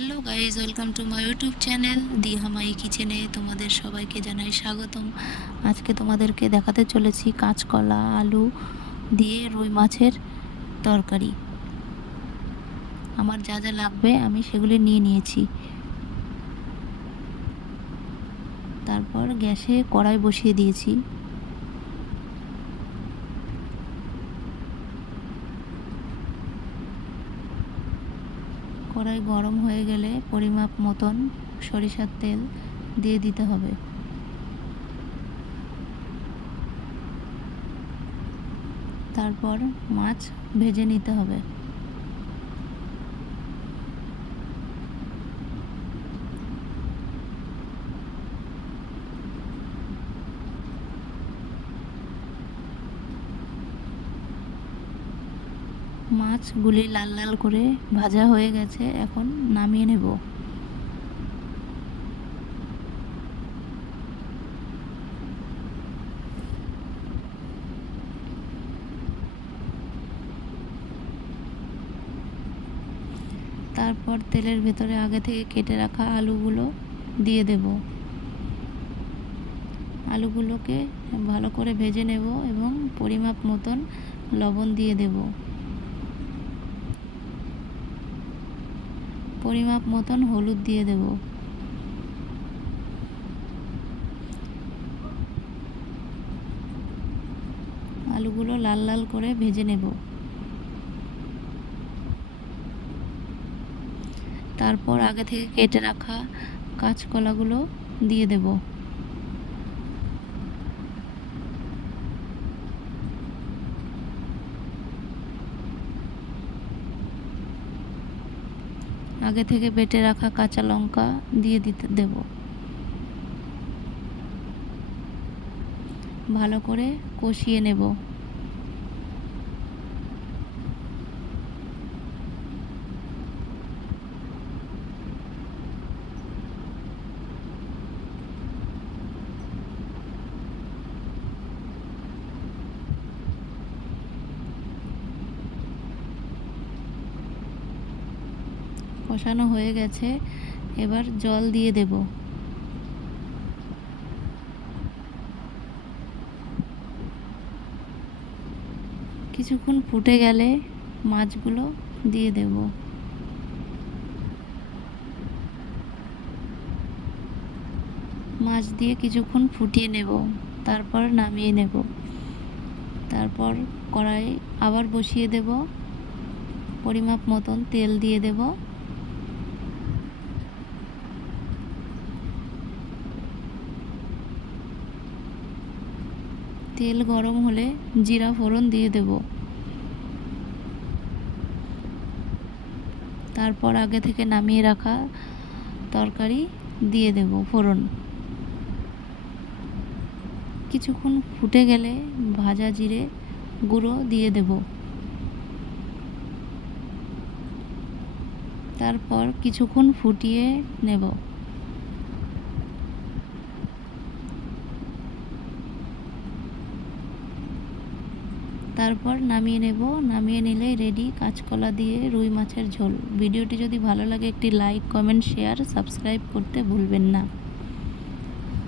Hello guys, welcome to my YouTube channel দিহামাই কিচেনে। তোমাদের সবাইকে জানাই স্বাগতম। আজকে তোমাদেরকে দেখাতে চলেছি কাঁচকলা আলু দিয়ে রুই মাছের তরকারি। আমার যা যা লাগবে আমি সেগুলি নিয়ে নিয়েছি। তারপর গ্যাসে কড়াই বসিয়ে দিয়েছি। কড়াই গরম হয়ে গেলে পরিমাপ মতন সরিষার তেল দিয়ে দিতে হবে। তারপর মাছ ভেজে নিতে হবে। মাছগুলি লাল লাল করে ভাজা হয়ে গেছে, এখন নামিয়ে নেব। তারপর তেলের ভেতরে আগে থেকে কেটে রাখা আলুগুলো দিয়ে দেব। আলুগুলোকে ভালো করে ভেজে নেব এবং পরিমাপ মতন লবণ দিয়ে দেব। পরিমাপ মতন হলুদ দিয়ে দেব। আলুগুলো লাল লাল করে ভেজে নেব। তারপর আগে থেকে কেটে রাখা কাঁচকলাগুলো দিয়ে দেব। আগে থেকে বেটে রাখা কাঁচা লঙ্কা দিয়ে দেব। ভালো করে কষিয়ে নেব। কষানো হয়ে গেছে, এবার জল দিয়ে দেব। কিছুক্ষণ ফুটে গেলে মাছগুলো দিয়ে দেব। মাছ দিয়ে কিছুক্ষণ ফুটিয়ে নেব, তারপর নামিয়ে নেব। তারপর কড়াই আবার বসিয়ে দেব। পরিমাপ মতন তেল দিয়ে দেব। তেল গরম হলে জিরা ফোড়ন দিয়ে দেব। তারপর আগে থেকে নামিয়ে রাখা তরকারি দিয়ে দেব ফোড়ন। কিছুক্ষণ ফুটে গেলে ভাজা জিরে গুঁড়ো দিয়ে দেব। তারপর কিছুক্ষণ ফুটিয়ে নেব। তারপর নামিয়ে নেব। নামিয়ে নিলেই রেডি কাঁচকলা দিয়ে রুই মাছের ঝোল। ভিডিওটি যদি ভালো লাগে একটি লাইক, কমেন্ট, শেয়ার, সাবস্ক্রাইব করতে ভুলবেন না।